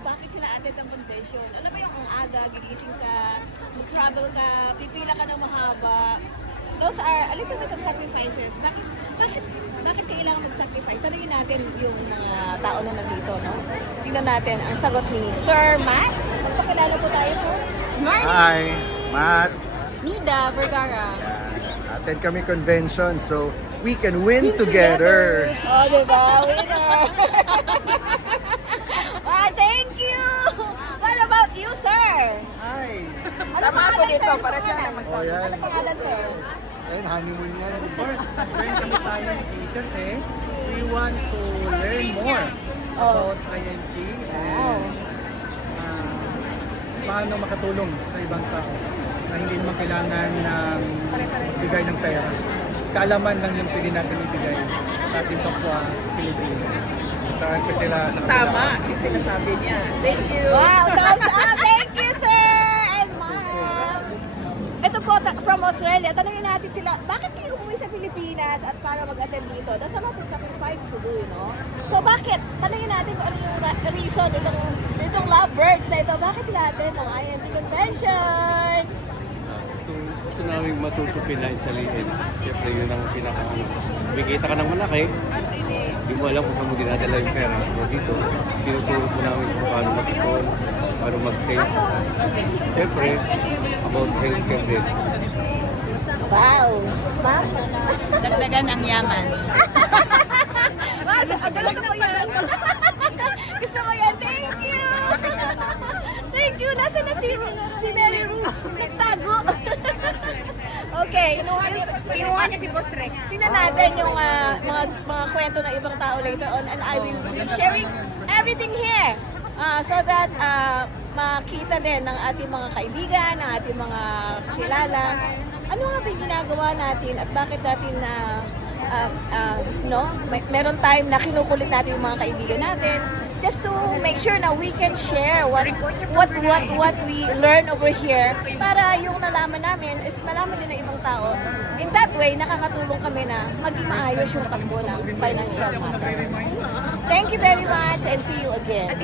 bakit sila attend ang convention? Alam mo yung ang aga, gigising ka, mag-travel ka, pipila ka ng mahaba. Those are a little bit of sacrifices. Bakit kailangan mag-sacrifice? Tanungin natin yung mga tao na nandito, no? Tingnan natin ang sagot ni Sir Matt. Magpakilala po tayo, sir. Morning! Hi, Matt. Nida Vergara. Attend kami convention, so we can win together. Oh, diba? Winner! Thank you! What about you, sir? Hi. Tama ako dito, para siya na Oh, yan. Ano pangalan, sir? Ayun, honeymoon yan. Of course, nag-join kami sa IMT kasi we want to learn more about IMT Wow. and paano makatulong sa ibang tao na hindi naman kailangan ng bigay ng pera. Kaalaman lang yung pwede natin ibigay sa ating kapwa Pilipino. Saan ko sila sa Tama, yung sinasabi niya. Thank you. Wow, thumbs up! Thank you, sir! And ma'am! Ito po, from Australia, tanungin natin sila, bakit kayo umuwi sa Pilipinas at para mag-attend dito? That's a lot of sacrifice to do, you know? So bakit? Tanungin natin kung ano yung reason itong lovebirds na ito. Bakit sila attend ng IMT convention? Gusto namin matuto pinansyalihin. Siyempre yun ang pinaka-ano. Bigita ka ng malaki, hindi mo alam kung saan mo dinadala yung pera. So dito, tinuturo po namin kung paano mag-ipon, paano mag-save. Siyempre, about healthcare din. Wow! Ma'am? Dagdagan ang yaman. Gusto ko yan. Gusto ko yan. Thank you! Thank you! Nasa na si Mary Ruth? Nagtago. Okay. Kinuha niya si Boss Rex. Tingnan natin yung mga kwento ng ibang tao later on and I will be sharing everything here so that makita din ng ating mga kaibigan, ng ating mga kakilala. Ano nga ba yung ginagawa natin at bakit natin meron time na kinukulit natin yung mga kaibigan natin just to make sure na we can share what we learn over here para yung nalaman namin is malaman din ng ibang tao. In that way, nakakatulong kami na maging maayos yung takbo ng financial matter. Thank you very much and see you again.